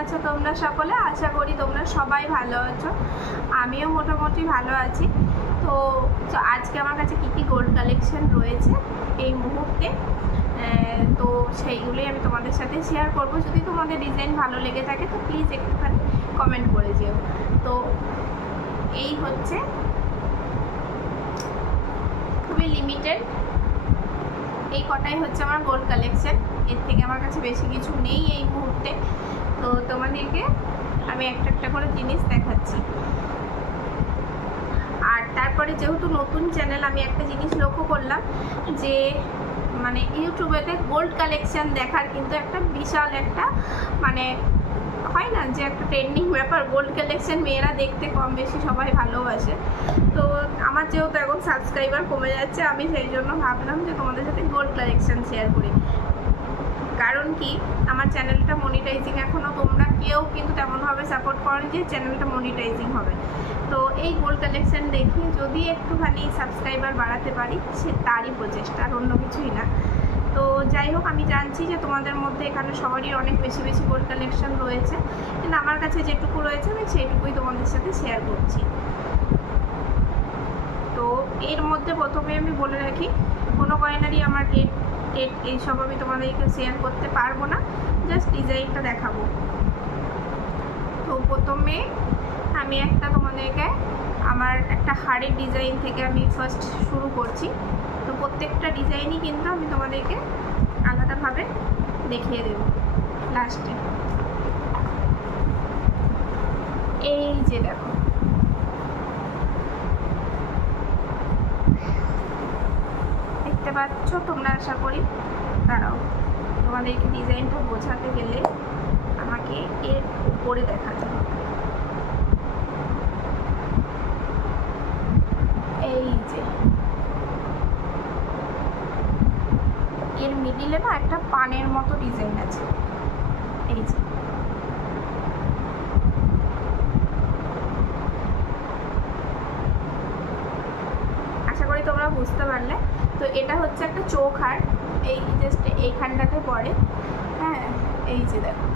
আছো তোমরা সকলে? আশা করি তোমরা সবাই ভালো আছো। আমিও মোটামুটি ভালো আছি। তো আজকে আমার কাছে কী কী গোল্ড কালেকশন রয়েছে এই মুহূর্তে? তো সেইগুলোই আমি তোমাদের সাথে শেয়ার করব। যদি তোমাদের ডিজাইন ভালো লেগে থাকে, তো প্লিজ একটুখানি কমেন্ট করে যেও। তো, এই হচ্ছে খুবই লিমিটেড এই কটাই হচ্ছে আমার গোল্ড কালেকশন এর থেকে আমার কাছে বেশি কিছু নেই এই মুহূর্তে। তো তোমাদেরকে আমি একটা একটা করে জিনিস দেখাচ্ছি। আর তারপরে যেহেতু নতুন চ্যানেল, আমি একটা জিনিস লক্ষ্য করলাম যে মানে ইউটিউবেতে গোল্ড কালেকশান দেখার কিন্তু একটা বিশাল একটা মানে হয় না যে একটা ট্রেন্ডিং ব্যাপার। গোল্ড কালেকশন মেয়েরা দেখতে কম বেশি সবাই ভালোবাসে। তো আমার যেহেতু এখন সাবস্ক্রাইবার কমে যাচ্ছে, আমি সেই জন্য ভাবলাম যে তোমাদের সাথে গোল্ড কালেকশন শেয়ার করি। কারণ কি? আমার চ্যানেলটা মনিটাইজিং কেউ কিন্তু তেমনভাবে সাপোর্ট করেন যে চ্যানেলটা মনিটাইজিং হবে। তো এই গোল্ড কালেকশন দেখে যদি একটুখানি সাবস্ক্রাইবার বাড়াতে পারি, সে তারই প্রচেষ্টা আর অন্য কিছুই না। তো যাই হোক, আমি জানছি যে তোমাদের মধ্যে এখানে সবারই অনেক বেশি বেশি গোল্ড কালেকশন রয়েছে। কিন্তু আমার কাছে যেটুকু রয়েছে, আমি সেইটুকুই তোমাদের সাথে শেয়ার করছি। তো এর মধ্যে প্রথমে আমি বলে রাখি, কোনো গয়নারই আমার রেট টেট এইসব আমি তোমাদেরকে শেয়ার করতে পারব না। জাস্ট ডিজাইনটা দেখাবো। তো প্রথমে আমি একটা তোমাদেরকে আমার একটা হাড়ের ডিজাইন থেকে আমি ফার্স্ট শুরু করছি। তো প্রত্যেকটা ডিজাইনই কিন্তু আমি তোমাদেরকে আলাদাভাবে দেখিয়ে দেব লাস্টে এই যে দেখো। দেখতে পাচ্ছ তোমরা আশা করি? দাঁড়াও, তোমাদেরকে ডিজাইনটা বোঝাতে গেলে আমাকে এর উপরে দেখা হবে এই যে। এর মিডিলে না একটা পানের মতো ডিজাইন আছে। এই যে। আশা করি তোমরা বুঝতে পারলে। তো এটা হচ্ছে একটা চোখ হার এই জাস্ট এইখানটাতে পড়ে। হ্যাঁ এই যে দেখো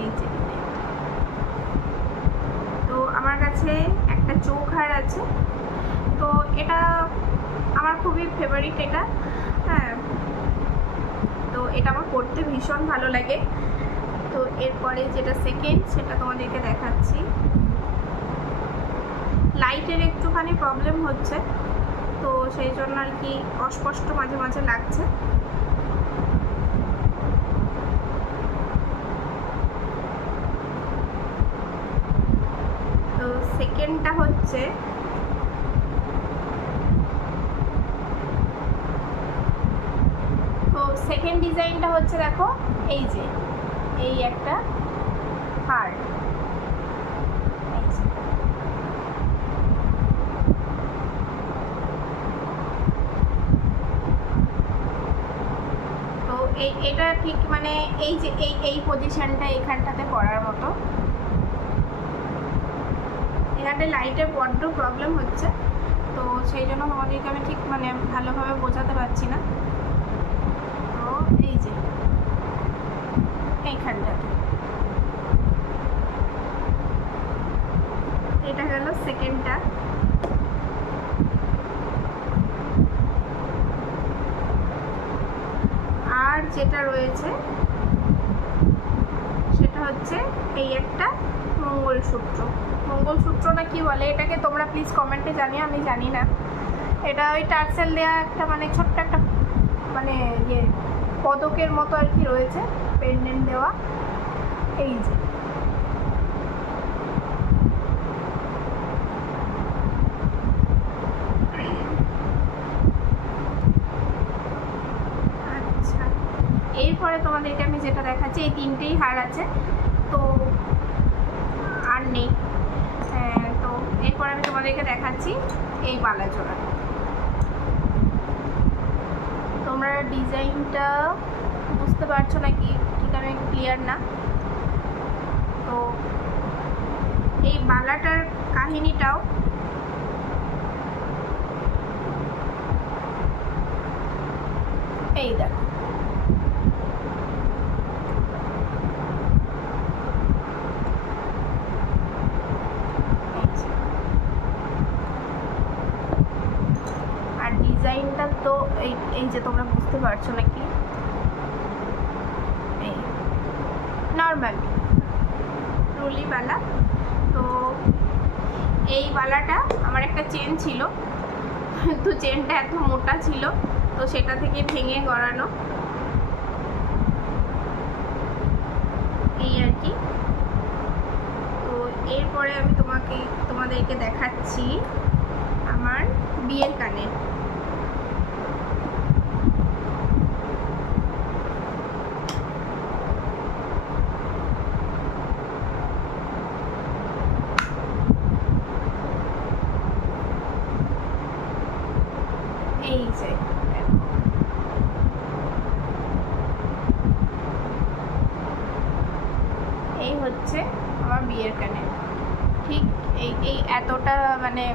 এই যে তো আমার কাছে একটা চোখ হার আছে। তো এটা আমার খুবই ফেভারিট এটা। হ্যাঁ। তো এটা আমার পড়তে ভীষণ ভালো লাগে। তো এরপরে যেটা সেকেন্ড সেটা তোমাদেরকে দেখাচ্ছি। লাইটের একটুখানি প্রবলেম হচ্ছে। তো সেই জন্য আর কি অস্পষ্ট মাঝে মাঝে লাগছে তো সেকেন্ডটা হচ্ছে তো সেকেন্ড ডিজাইনটা হচ্ছে দেখো, এই যে, এই একটা হার। এই যে তো এই এটা ঠিক মানে এই যে, এই এই পজিশনটা এখানটাতে পড়ার মতো। এখানটায় লাইটের বড্ড প্রবলেম হচ্ছে। তো সেই জন্য তোমাদেরকে আমি ঠিক মানে ভালোভাবে বোঝাতে পারছি না। তো এই যে, এইখানটাতে। এটা গেল সেকেন্ডটা। আর যেটা রয়েছে, সেটা হচ্ছে এই একটা মঙ্গলসূত্র। মঙ্গলসূত্র না কি বলে? এটাকে তোমরা প্লিজ কমেন্টে জানিও, আমি জানি না। এটা ওই টার্সেল দেওয়া একটা মানে ছোট্ট একটা মানে ইয়ে পদকের মতো আর কি রয়েছে পেন্ডেন্ট দেওয়া। এই যে। আচ্ছা। এরপরে তোমাদেরকে আমি যেটা দেখাচ্ছি, এই তিনটেই হার আছে। তো আর নেই হ্যাঁ, তো এরপর আমি তোমাদেরকে দেখাচ্ছি এই বালা জোড়া। তোমরা ডিজাইনটা বুঝতে পারছ নাকি? ঠিক আমি ক্লিয়ার না? তো এই মালাটার কাহিনীটাও এই দেখো এই যে তোমরা বুঝতে পারছ নাকি? এই নর্মাল রুলি বালা। তো এই বালাটা আমার একটা চেন ছিল। তো চেনটা এত মোটা ছিল, তো সেটা থেকে ভেঙে গড়ানো। এই আর কি। তো এরপরে আমি তোমাকে, তোমাদেরকে দেখাচ্ছি আমার বিয়ের কানের এই যে দেখো। এই হচ্ছে আমার বিয়ের কানে ঠিক এই এই এতটা মানে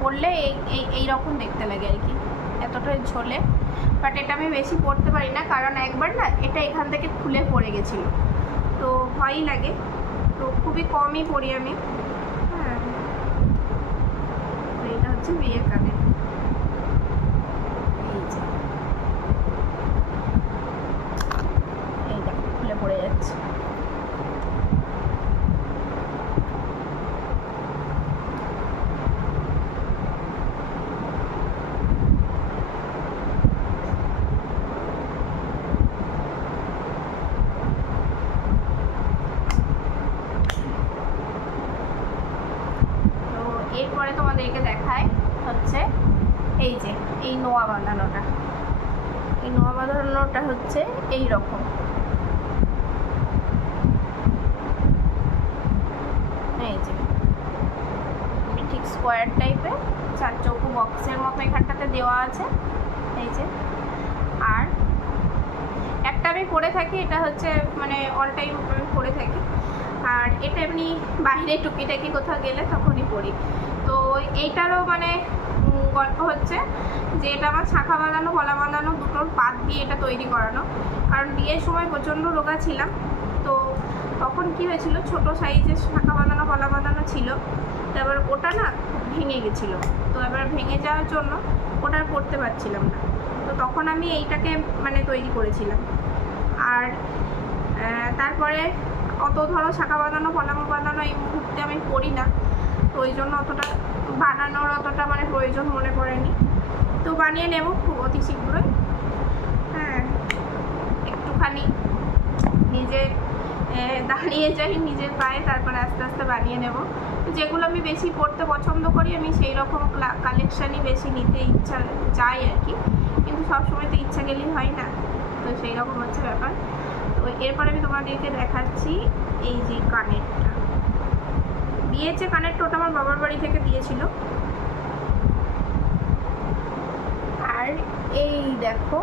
পড়লে এই এই রকম দেখতে লাগে আর কি। এতটাই ঝোলে। বাট এটা আমি বেশি পড়তে পারি না, কারণ একবার না এটা এখান থেকে খুলে পড়ে গেছিল। তো ভয়ই লাগে। তো খুবই কমই পড়ি আমি। হ্যাঁ। এটা হচ্ছে বিয়ে কানে এই যে এই দেখো খুলে পড়ে যাচ্ছে তো এরপরে তোমাদেরকে দেখায় হচ্ছে এই যে এই নোয়া বাঁধানোটা। এই নোয়া বাঁধানোটা হচ্ছে এই রকম এই যে। ঠিক স্কোয়ার টাইপের চার চৌকো বক্সের মতো এখানটাতে দেওয়া আছে। এই যে। আর একটা আমি পরে থাকি, এটা হচ্ছে মানে অল টাইম আমি পরে থাকি। আর এটা এমনি বাইরে টুকিটাকি কোথাও গেলে তখনই পরি। তো এইটারও মানে গল্প হচ্ছে যে এটা আমার শাখা বাঁধানো, গলা বাঁধানো দুটোর পাত দিয়ে এটা তৈরি করানো। কারণ বিয়ের সময় প্রচণ্ড রোগা ছিলাম, তো তখন কি হয়েছিল, ছোট সাইজের শাখা বাঁধানো, গলা বাঁধানো ছিল। তো এবার ওটা না ভেঙে গেছিল। তো এবার ভেঙে যাওয়ার জন্য ওটা পরতে পারছিলাম না। তো তখন আমি এইটাকে মানে তৈরি করেছিলাম। আর তারপরে অত ধরো শাখা বাঁধানো পলামো বাঁধানো এই মুহূর্তে আমি করি না। তো ওই জন্য অতটা বানানোর অতটা মানে প্রয়োজন মনে পড়েনি তো বানিয়ে নেব খুব অতি শীঘ্রই। হ্যাঁ একটুখানি নিজে আহ, দাঁড়িয়ে যাই নিজের পায়ে তারপরে আস্তে আস্তে বানিয়ে নেব। যেগুলো আমি বেশি পড়তে পছন্দ করি আমি সেই রকম কালেকশানই বেশি নিতে ইচ্ছা চাই আর কি। কিন্তু সবসময় তো ইচ্ছা গেলেই হয় না তো সেই রকম হচ্ছে ব্যাপার। তো এরপরে আমি তোমাদেরকে দেখাচ্ছি এই যে কানেরটা। বিয়ের যে কানেরটা ওটা আমার বাবার বাড়ি থেকে দিয়েছিল। আর এই দেখো,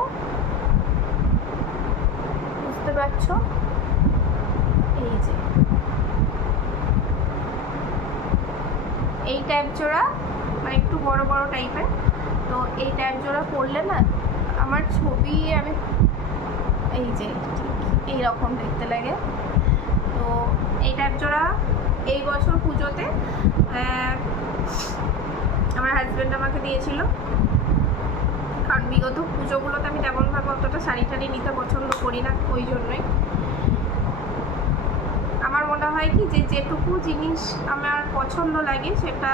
বুঝতে পারছ? এই যে। এই টাইপ জোড়া মানে একটু বড় বড় টাইপের তো এই টাইপ জোড়া পরলে না, আমার ছবি আমি, এই যে, ঠিক এই রকম দেখতে লাগে। তো এই টাইপ জোড়া এই বছর পুজোতে আমার হাজব্যান্ড আমাকে দিয়েছিল। কারণ বিগত পুজোগুলোতে আমি তেমনভাবে অতটা শাড়ি টাড়ি নিতে পছন্দ করি না ওই জন্যই। আমার মনে হয় কি যে যেটুকু জিনিস আমার পছন্দ লাগে সেটা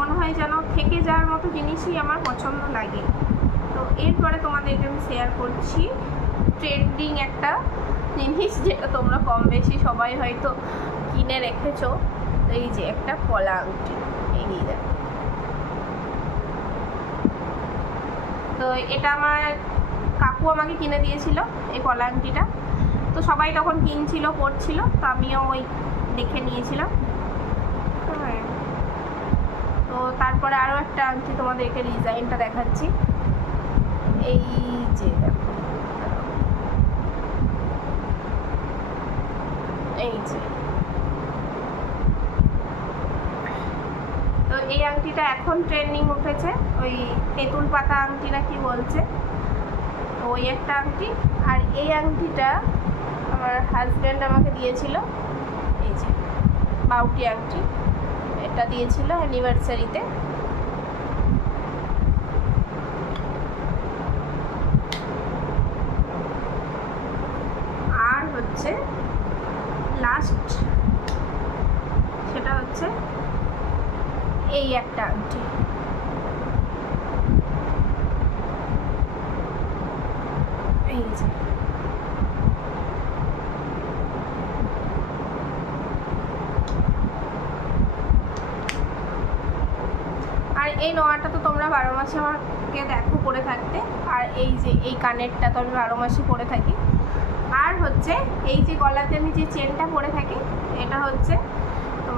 মনে হয় যেন থেকে যাওয়ার মতো জিনিসই আমার পছন্দ লাগে। তো এরপরে তোমাদেরকে আমি শেয়ার করছি। ট্রেন্ডিং একটা জিনিস যেটা তোমরা কম বেশি সবাই হয়তো কিনে রেখেছো এই যে একটা কলা আংটি, এই দেখো তো এটা আমার কাকু আমাকে কিনে দিয়েছিল, এই কলা আংটিটা। তো সবাই তখন কিনছিল পড়ছিল তো আমিও ওই দেখে নিয়েছিলাম। হ্যাঁ। তো তারপরে আরও একটা আংটি তোমাদেরকে ডিজাইনটা দেখাচ্ছি। এই যে এই যে। এই আংটিটা এখন ট্রেন্ডিং উঠেছে। ওই তেঁতুল পাতা আংটি না কি বলছে? ওই একটা আংটি। আর এই আংটিটা আমার হাজব্যান্ড আমাকে দিয়েছিল। এই যে, বাউটি আংটি। এটা দিয়েছিল অ্যানিভার্সারিতে আর হচ্ছে লাস্ট একটা আংটি এই যে। আর এই নোয়াটা তো তোমরা বারো মাসে আমাকে দেখো পরে থাকতে। আর এই যে, এই কানেরটা তো আমি বারো মাসে পরে থাকি। আর হচ্ছে, এই যে গলাতে আমি যে চেনটা পরে থাকি, এটা হচ্ছে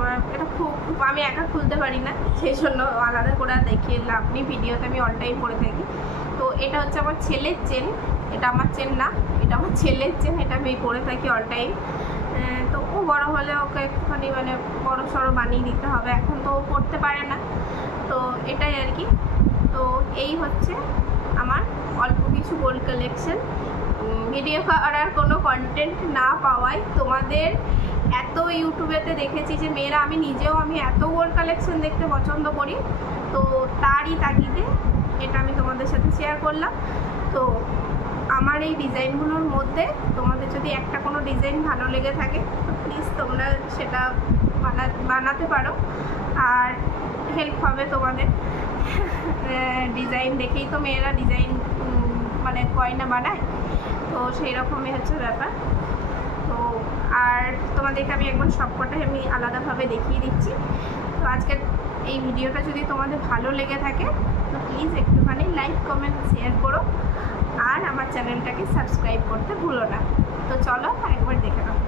তোমার এটা খুব আমি একা খুলতে পারি না, সেই জন্য আলাদা করে দেখিয়ে লাভ নেই ভিডিওতে আমি অল টাইম থাকি। তো এটা হচ্ছে আমার ছেলের চেন এটা আমার চেন না, এটা আমার ছেলের চেন এটা আমি পরে থাকি অল টাইম তো ও বড় হলে ওকে একটুখানি মানে বড় সড়ো বানিয়ে দিতে হবে, এখন তো ও পড়তে পারে না। তো এটাই আর কি। তো এই হচ্ছে আমার অল্প কিছু গোল্ড কালেকশন ভিডিও করার কোনো কন্টেন্ট না পাওয়ায় তোমাদের এত ইউটিউবেতে দেখেছি যে মেয়েরা, আমি নিজেও আমি এত গোল্ড কালেকশন দেখতে পছন্দ করি। তো তারই তাগিদে এটা আমি তোমাদের সাথে শেয়ার করলাম। তো আমার এই ডিজাইনগুলোর মধ্যে তোমাদের যদি একটা কোনো ডিজাইন ভালো লেগে থাকে, তো প্লিজ তোমরা সেটা বানা, বানাতে পারো। আর হেল্প হবে তোমাদের। ডিজাইন দেখেই তো মেয়েরা ডিজাইন মানে গয়না বানায়। তো সেই রকমই হচ্ছে ব্যাপার। আর তোমাদেরকে আমি একবার সবকটাই আমি আলাদাভাবে দেখিয়ে দিচ্ছি। তো আজকের এই ভিডিওটা যদি তোমাদের ভালো লেগে থাকে, তো প্লিজ একটুখানি লাইক কমেন্ট শেয়ার করো। আর আমার চ্যানেলটাকে সাবস্ক্রাইব করতে ভুলো না। তো চলো একবার দেখে নাও।